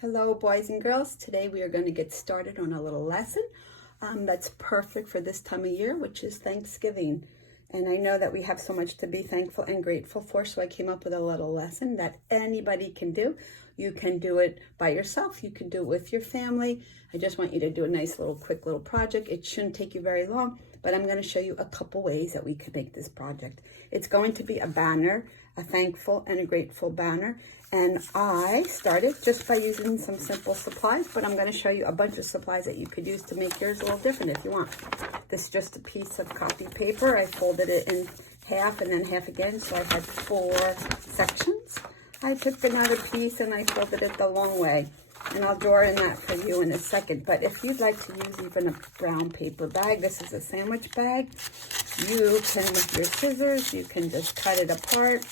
Hello, boys and girls. Today we are going to get started on a little lesson that's perfect for this time of year, which is Thanksgiving. And I know that we have so much to be thankful and grateful for, so I came up with a little lesson that anybody can do. You can do it by yourself. You can do it with your family. I just want you to do a nice little quick little project. It shouldn't take you very long, but I'm going to show you a couple ways that we can make this project. It's going to be a banner, a thankful and a grateful banner. And I started just by using some simple supplies, but I'm going to show you a bunch of supplies that you could use to make yours a little different if you want. This is just a piece of copy paper. I folded it in half and then half again, so I had 4 sections. I took another piece and I folded it the long way, and I'll draw in that for you in a second. But if you'd like to use even a brown paper bag, this is a sandwich bag. You can, with your scissors, you can just cut it apart.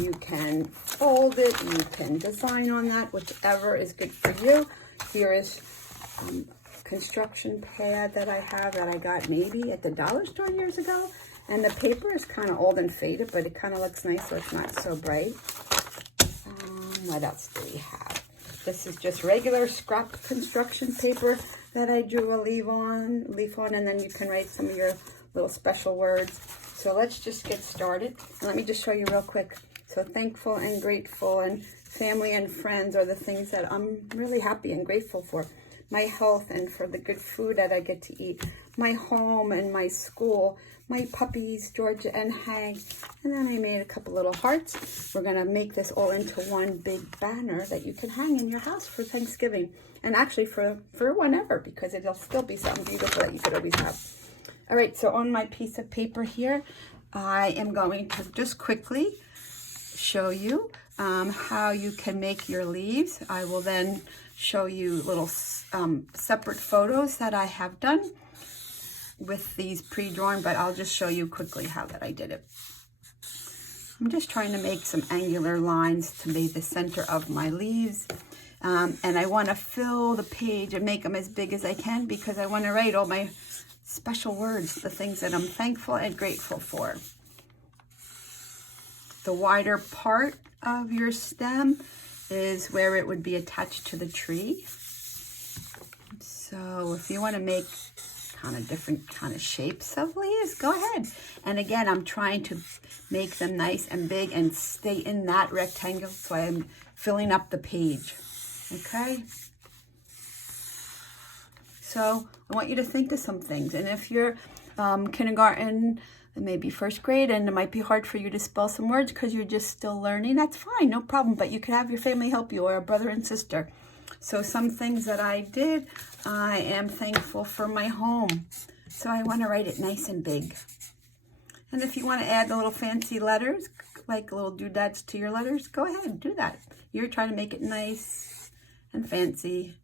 You can fold it, you can design on that, whichever is good for you. Here is construction pad that I have that I got maybe at the dollar store years ago. And the paper is kind of old and faded, but it kind of looks nice, so it's not so bright. What else do we have? This is just regular scrap construction paper that I drew a leaf on, and then you can write some of your little special words. So let's just get started. And let me just show you real quick. So thankful and grateful and family and friends are the things that I'm really happy and grateful for. My health and for the good food that I get to eat. My home and my school. My puppies, Georgia and Hank. And then I made a couple little hearts. We're going to make this all into one big banner that you can hang in your house for Thanksgiving. And actually for whenever, because it'll still be something beautiful that you could always have. All right, so on my piece of paper here, I am going to just quickly show you how you can make your leaves. I will then show you little separate photos that I have done with these pre-drawn, but I'll just show you quickly how that I did it. I'm just trying to make some angular lines to be the center of my leaves. And I want to fill the page and make them as big as I can because I want to write all my special words, the things that I'm thankful and grateful for. The wider part of your stem is where it would be attached to the tree. So if you want to make kind of different kind of shapes of leaves, go ahead. And again, I'm trying to make them nice and big and stay in that rectangle, so I'm filling up the page. Okay? So I want you to think of some things. And if you're kindergarten, maybe first grade, and it might be hard for you to spell some words because you're just still learning, that's fine, no problem. But you could have your family help you, or a brother and sister. So some things that I did, I am thankful for my home. So I want to write it nice and big. And if you want to add the little fancy letters, like little doodads to your letters, go ahead and do that. You're trying to make it nice and fancy.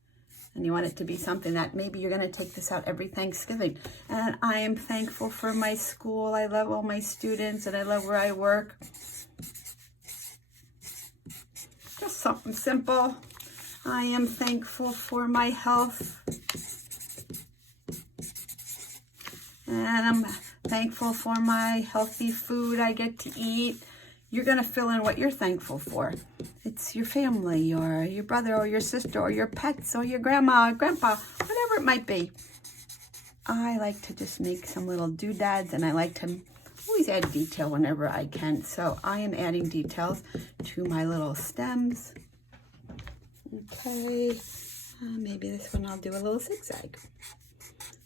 And you want it to be something that maybe you're going to take this out every Thanksgiving. And I am thankful for my school. I love all my students, and I love where I work. Just something simple. I am thankful for my health. And I'm thankful for my healthy food I get to eat. You're going to fill in what you're thankful for. It's your family, or your brother, or your sister, or your pets, or your grandma, or grandpa, whatever it might be. I like to just make some little doodads, and I like to always add detail whenever I can. So I am adding details to my little stems. Okay, maybe this one I'll do a little zigzag.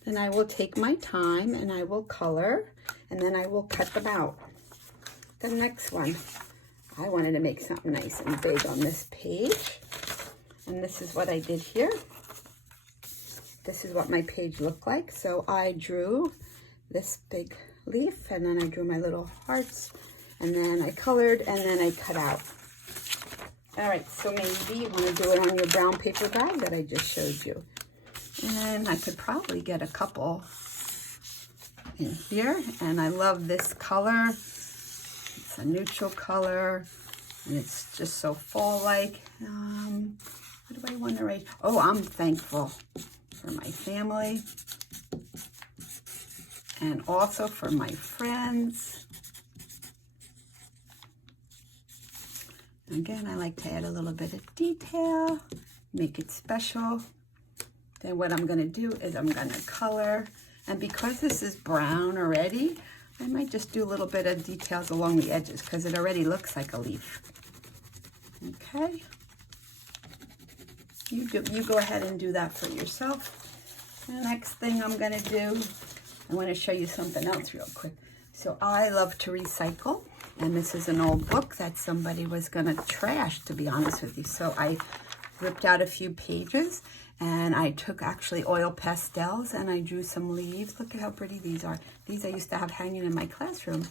Then I will take my time and I will color, and then I will cut them out. The next one, I wanted to make something nice and big on this page. And this is what I did here. This is what my page looked like. So I drew this big leaf, and then I drew my little hearts, and then I colored, and then I cut out. All right, so maybe you want to do it on your brown paper bag that I just showed you. And I could probably get a couple in here. And I love this color. It's a neutral color, and it's just so fall-like. What do I want to write? Oh, I'm thankful for my family, and also for my friends, Again, I like to add a little bit of detail, make it special. Then what I'm gonna do is I'm gonna color, and because this is brown already, I might just do a little bit of details along the edges because it already looks like a leaf. Okay. You go ahead and do that for yourself. The next thing I'm gonna do, I wanna show you something else real quick. So I love to recycle, and this is an old book that somebody was gonna trash, to be honest with you. So I ripped out a few pages, and I took actually oil pastels and I drew some leaves. Look at how pretty these are. These I used to have hanging in my classroom.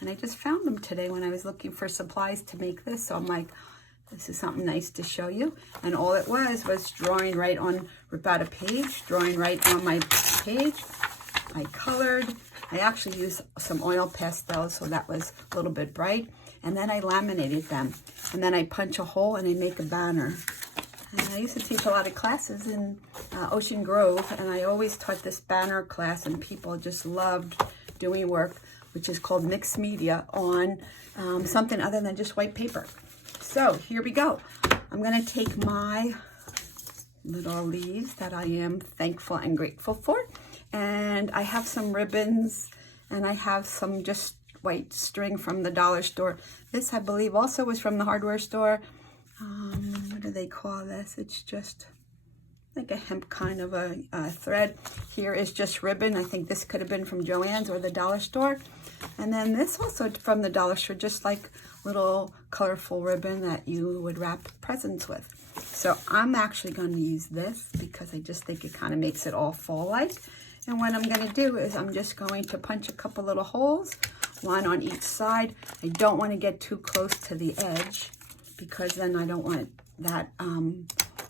And I just found them today when I was looking for supplies to make this. So I'm like, this is something nice to show you. And all it was drawing right on, rip out a page, drawing right on my page. I colored. I actually used some oil pastels, so that was a little bit bright. And then I laminated them. And then I punch a hole and I make a banner. And I used to teach a lot of classes in Ocean Grove, and I always taught this banner class, and people just loved doing work, which is called mixed media, on something other than just white paper. So here we go. I'm gonna take my little leaves that I am thankful and grateful for, and I have some ribbons, and I have some just white string from the dollar store. This, I believe, also was from the hardware store. What do they call this? It's just like a hemp kind of a thread. Here is just ribbon. I think this could have been from Joann's or the dollar store. And then this also from the dollar store, just like little colorful ribbon that you would wrap presents with. So I'm actually going to use this because I just think it kind of makes it all fall-like. And what I'm going to do is I'm just going to punch a couple little holes, one on each side. I don't want to get too close to the edge, because then I don't want that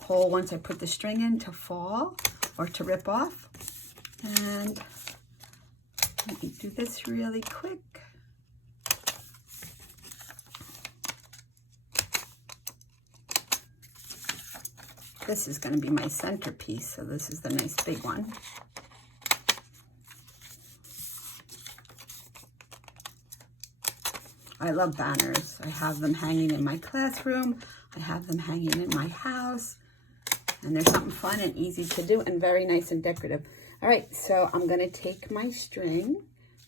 hole, once I put the string in, to fall or to rip off. And let me do this really quick. This is going to be my centerpiece, so this is the nice big one. I love banners. I have them hanging in my classroom. I have them hanging in my house. And there's something fun and easy to do and very nice and decorative. All right, so I'm going to take my string.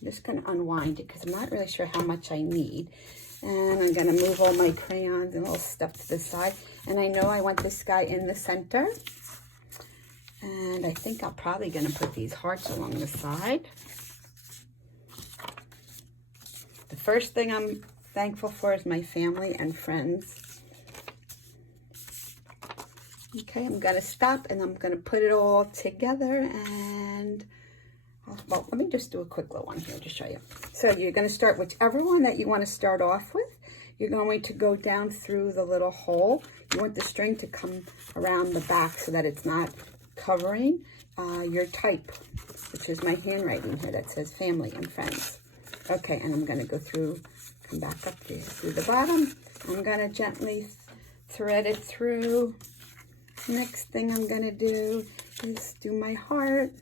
I'm just going to unwind it because I'm not really sure how much I need. And I'm going to move all my crayons and all stuff to the side. And I know I want this guy in the center. And I think I'm probably going to put these hearts along the side. The first thing I'm thankful for is my family and friends. Okay, I'm going to stop and I'm going to put it all together, and, well, let me just do a quick little one here to show you. So you're going to start whichever one that you want to start off with. You're going to go down through the little hole. You want the string to come around the back so that it's not covering your type, which is my handwriting here that says family and friends. Okay, and I'm going to go through, come back up here through the bottom. I'm going to gently thread it through. Next thing I'm going to do is do my heart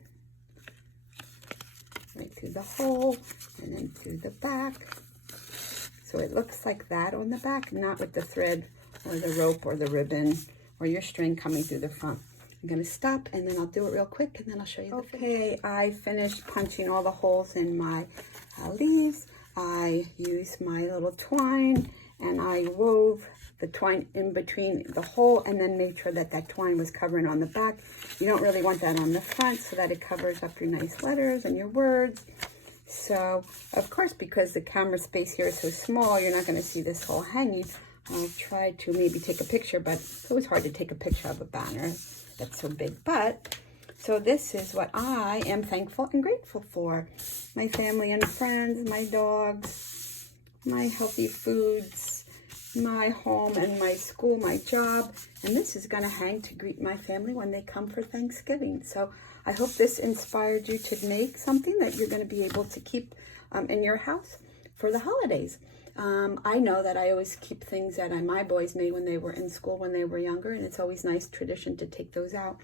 right through the hole and then through the back. So it looks like that on the back, not with the thread or the rope or the ribbon or your string coming through the front. I'm going to stop and then I'll do it real quick and then I'll show you the finish. Okay, I finished punching all the holes in my leaves. I used my little twine and I wove the twine in between the hole and then made sure that that twine was covering on the back. You don't really want that on the front so that it covers up your nice letters and your words. So, of course, because the camera space here is so small, you're not going to see this whole hanging. I'll try to maybe take a picture, but it was hard to take a picture of a banner that's so big. But so this is what I am thankful and grateful for. My family and friends, my dogs, my healthy foods, my home and my school, my job. And this is going to hang to greet my family when they come for Thanksgiving. So I hope this inspired you to make something that you're going to be able to keep in your house for the holidays. I know that I always keep things that my boys made when they were in school, when they were younger, and it's always nice tradition to take those out.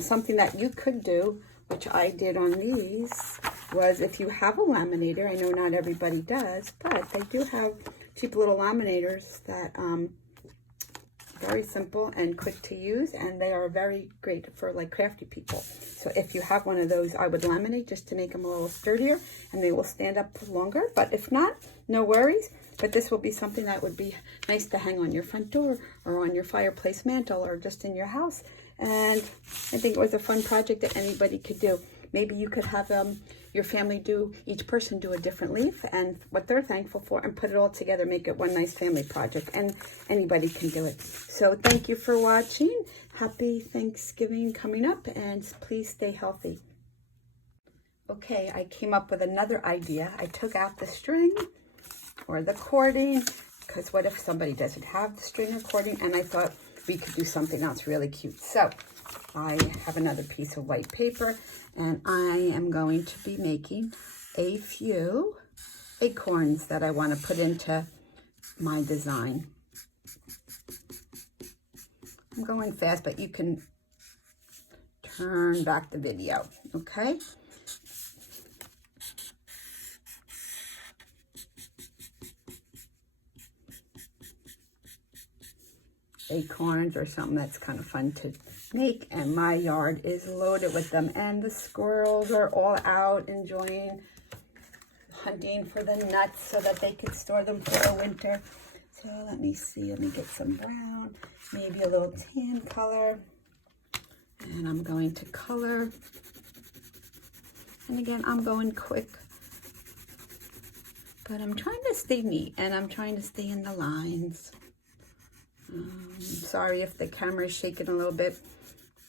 Something that you could do, which I did on these, was if you have a laminator, I know not everybody does, but they do have cheap little laminators that Very simple and quick to use, and they are very great for like crafty people. So if you have one of those, I would laminate just to make them a little sturdier, and they will stand up longer. But if not, no worries. But this will be something that would be nice to hang on your front door or on your fireplace mantle or just in your house. And I think it was a fun project that anybody could do. Maybe you could have your family each person do a different leaf and what they're thankful for, and put it all together, make it one nice family project, and anybody can do it. So thank you for watching. Happy Thanksgiving coming up, and please stay healthy. Okay, I came up with another idea. I took out the string or the cording, because what if somebody doesn't have the string or cording, and I thought we could do something else really cute. So I have another piece of white paper, and I am going to be making a few acorns that I want to put into my design. I'm going fast, but you can turn back the video, okay? Acorns are something that's kind of fun to make, and my yard is loaded with them, and the squirrels are all out enjoying hunting for the nuts so that they can store them for the winter. So let me see, let me get some brown, maybe a little tan color, and I'm going to color. And again, I'm going quick, but I'm trying to stay neat, and I'm trying to stay in the lines. Sorry if the camera is shaking a little bit.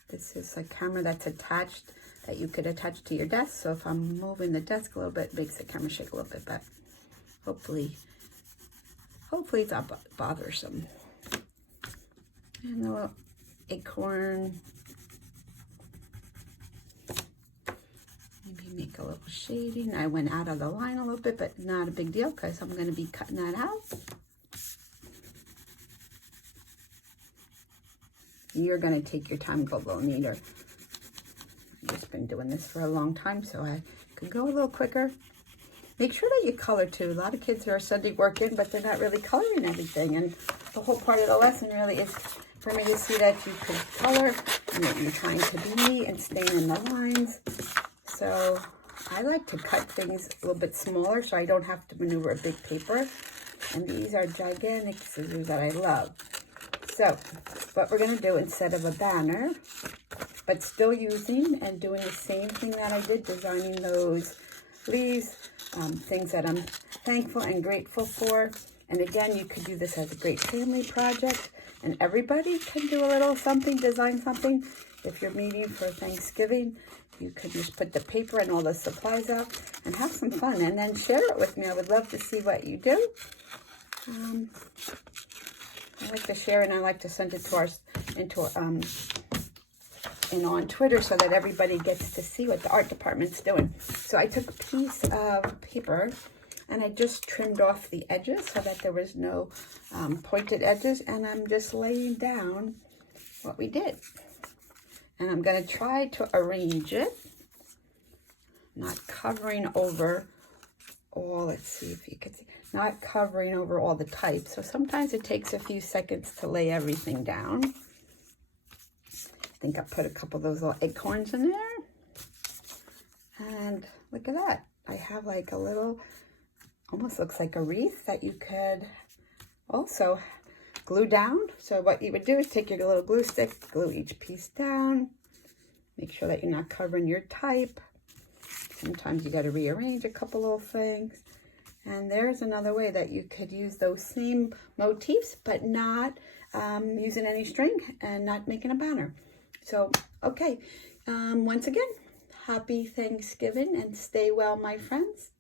This is a camera that's attached, that you could attach to your desk. So if I'm moving the desk a little bit, it makes the camera shake a little bit, but hopefully it's not bothersome. And a little acorn. Maybe make a little shading. I went out of the line a little bit, but not a big deal, because I'm going to be cutting that out. You're going to take your time, go a little neater. I've just been doing this for a long time, so I could go a little quicker. Make sure that you color too. A lot of kids are Sunday working, but they're not really coloring everything. And the whole part of the lesson really is for me to see that you could color and that you're trying to be neat and staying in the lines. So I like to cut things a little bit smaller so I don't have to maneuver a big paper. And these are gigantic scissors that I love. So what we're going to do, instead of a banner, but still using and doing the same thing that I did, designing those leaves, things that I'm thankful and grateful for. And again, you could do this as a great family project, and everybody can do a little something, design something. If you're meeting for Thanksgiving, you could just put the paper and all the supplies out and have some fun, and then share it with me. I would love to see what you do. I like to share, and I like to send it to on Twitter so that everybody gets to see what the art department's doing. So I took a piece of paper and I just trimmed off the edges so that there was no pointed edges, and I'm just laying down what we did. And I'm going to try to arrange it, not covering over all, let's see if you can see, not covering over all the types. So sometimes it takes a few seconds to lay everything down. I think I put a couple of those little acorns in there. And look at that. I have like a little, almost looks like a wreath that you could also glue down. So what you would do is take your little glue stick, glue each piece down. Make sure that you're not covering your type. Sometimes you got to rearrange a couple little things. And there's another way that you could use those same motifs, but not using any string and not making a banner. So, okay. Once again, happy Thanksgiving and stay well, my friends.